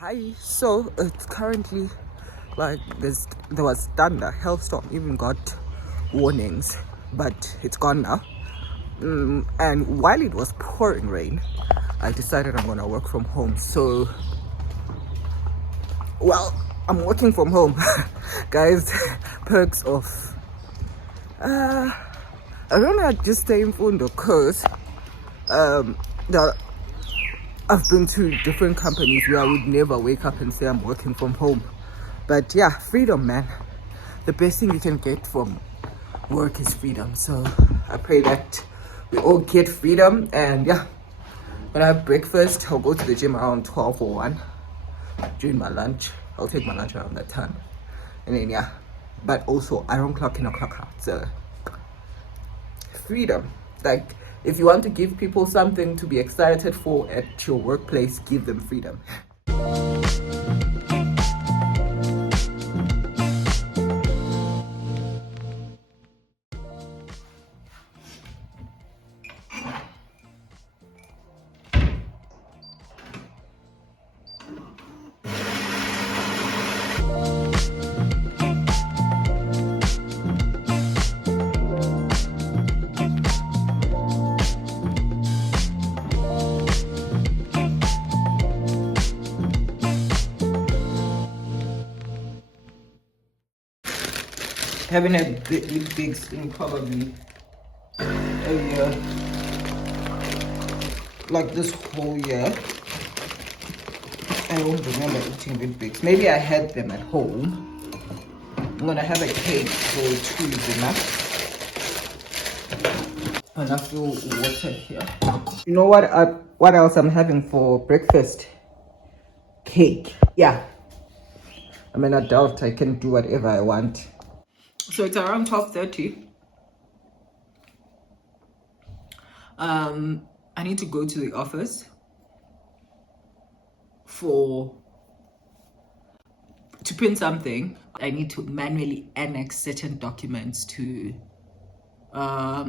Hi. So it's currently like there was thunder, hailstorm, even got warnings, but it's gone now. And while it was pouring rain, I decided I'm gonna work from home. So, well, I'm working from home, guys. Perks of I don't like just staying phone because the I've been to different companies where I would never wake up and say I'm working from home. But yeah, freedom, man. The best thing you can get from work is freedom. So I pray that we all get freedom. And yeah, when I have breakfast, I'll go to the gym around 12 or 1. During my lunch, I'll take my lunch around that time. And then yeah, but also I don't clock in or clock out. So freedom. Like, if you want to give people something to be excited for at your workplace, give them freedom. Haven't had bigs in probably a year, like this whole year. I don't remember eating with bigs. Maybe I had them at home. I'm gonna have a cake, so 2 is enough. And I feel water here. You know what else I'm having for breakfast? Cake. Yeah, I'm an adult. I can do whatever I want. So it's around 12:30. I need to go to the office to print something. I need to manually annex certain documents to a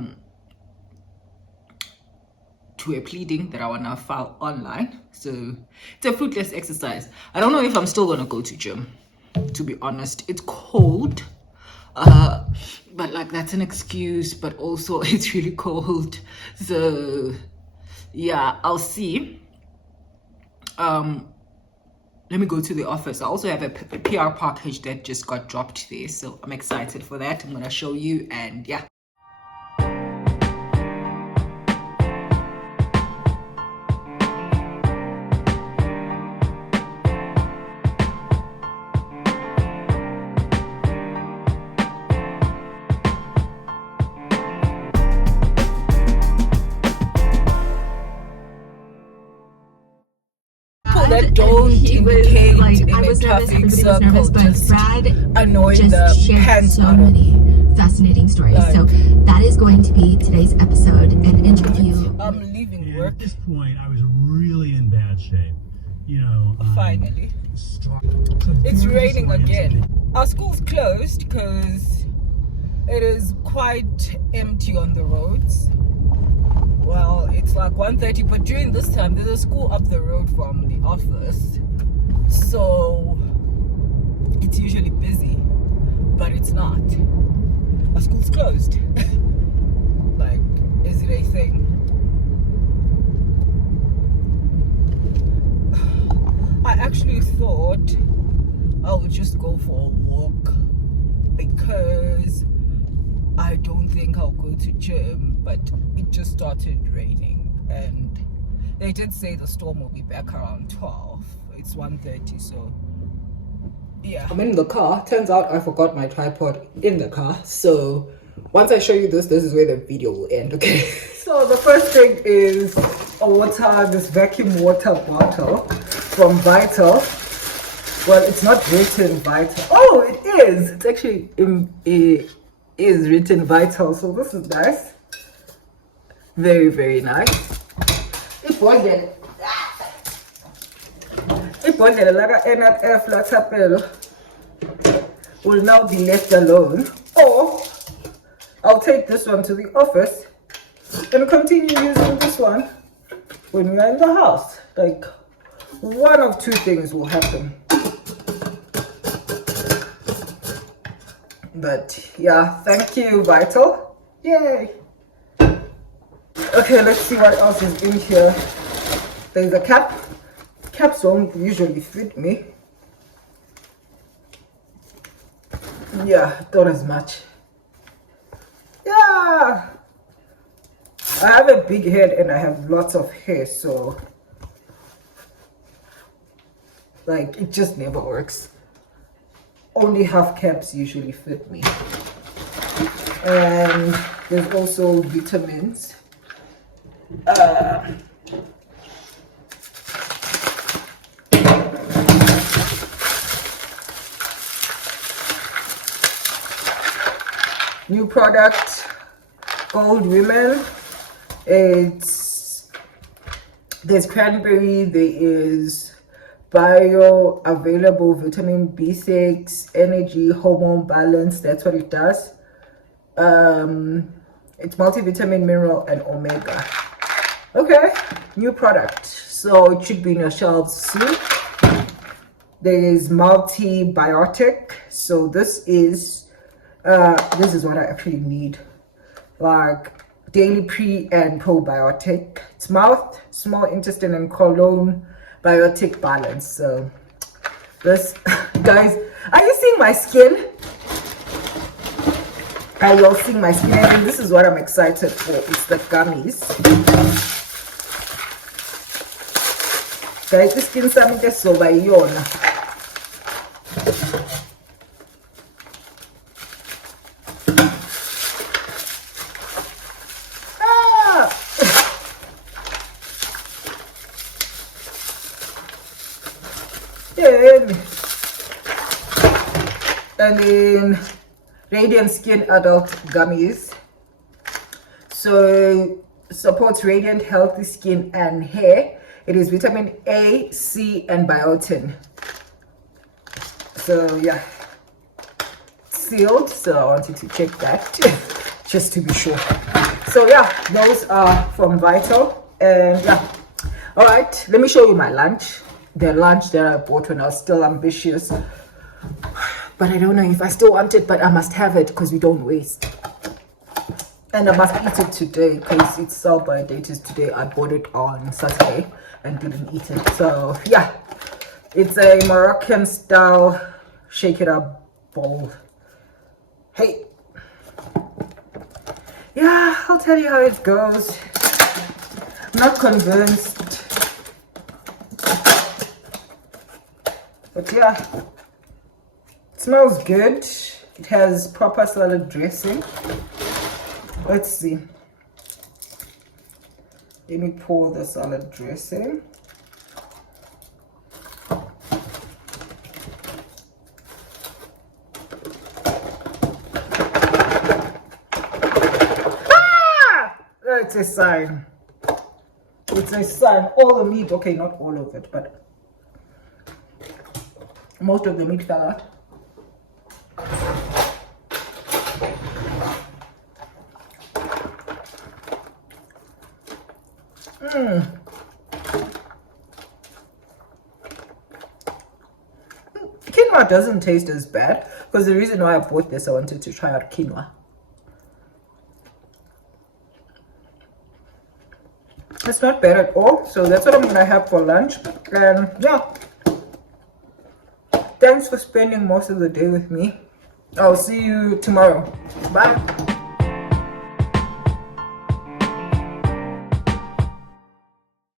pleading that I want to file online. So it's a fruitless exercise. I don't know if I'm still gonna go to gym, to be honest. It's cold, but like that's an excuse, but also it's really cold. So yeah, I'll see. Let me go to the office. I also have a PR package that just got dropped there, so I'm excited for that. I'm gonna show you, and yeah. That don't indicate like, in a traffic circle just annoy the pants so many fascinating stories. Like, so that is going to be today's episode, an interview. I'm leaving work. At this point, I was really in bad shape. You know, finally. It's raining again. Our school's closed because it is quite empty on the roads. Well, it's like 1:30, but during this time, there's a school up the road from the office. So it's usually busy, but it's not. Our school's closed. Like, is it a thing? I actually thought I would just go for a walk because I don't think I'll go to gym, but it just started raining and they did say the storm will be back around 12. It's 1:30, so yeah. I'm in the car. Turns out I forgot my tripod in the car, so once I show you this is where the video will end, okay? So the first thing is this vacuum water bottle from Vital. Well, it's not written Vital. Oh, it is. It's actually is written Vital, so this is nice. Very, very nice. Ibhodlela laka NRF lathapelo will now be left alone, or I'll take this one to the office and continue using this one when we're in the house. Like, one of two things will happen. But yeah, thank you, Vital. Yay. Okay, let's see what else is in here. There's a cap. Caps don't usually fit me. Yeah, thought as much. Yeah, I have a big head and I have lots of hair, so like it just never works. Only half caps usually fit me. And there's also vitamins. New product, Gold Women. There's cranberry, there is bioavailable vitamin B6, energy, hormone balance. That's what it does. It's multivitamin, mineral, and omega. Okay, new product, so it should be in your shelves soon. There is multibiotic, so this is what I actually need, like daily pre and probiotic. It's mouth, small intestine, and colon biotic balance. So this, guys, are you seeing my skin? Are you all seeing my skin? And this is what I'm excited for. It's the gummies. Guys, this skin something just so by yona. And then Radiant Skin Adult Gummies. So supports radiant, healthy skin and hair. It is vitamin A, C, and biotin. So yeah, sealed. So I wanted to check that just to be sure. So yeah, those are from Vital. And yeah, all right, let me show you my lunch. The lunch that I bought when I was still ambitious. But I don't know if I still want it, but I must have it because we don't waste. And I must eat it today because it's sell-by date is today. I bought it on Saturday and didn't eat it. So yeah, it's a Moroccan style shake it up bowl. Hey, yeah, I'll tell you how it goes. I'm not convinced, but yeah. It smells good. It has proper salad dressing. Let's see. Let me pour the salad dressing. Ah! That's a sign. It's a sign. All the meat, okay, not all of it, but most of the meat fell out. Quinoa doesn't taste as bad because the reason why I bought this, I wanted to try out quinoa. It's not bad at all. So that's what I'm gonna have for lunch. And yeah, thanks for spending most of the day with me. I'll see you tomorrow. Bye.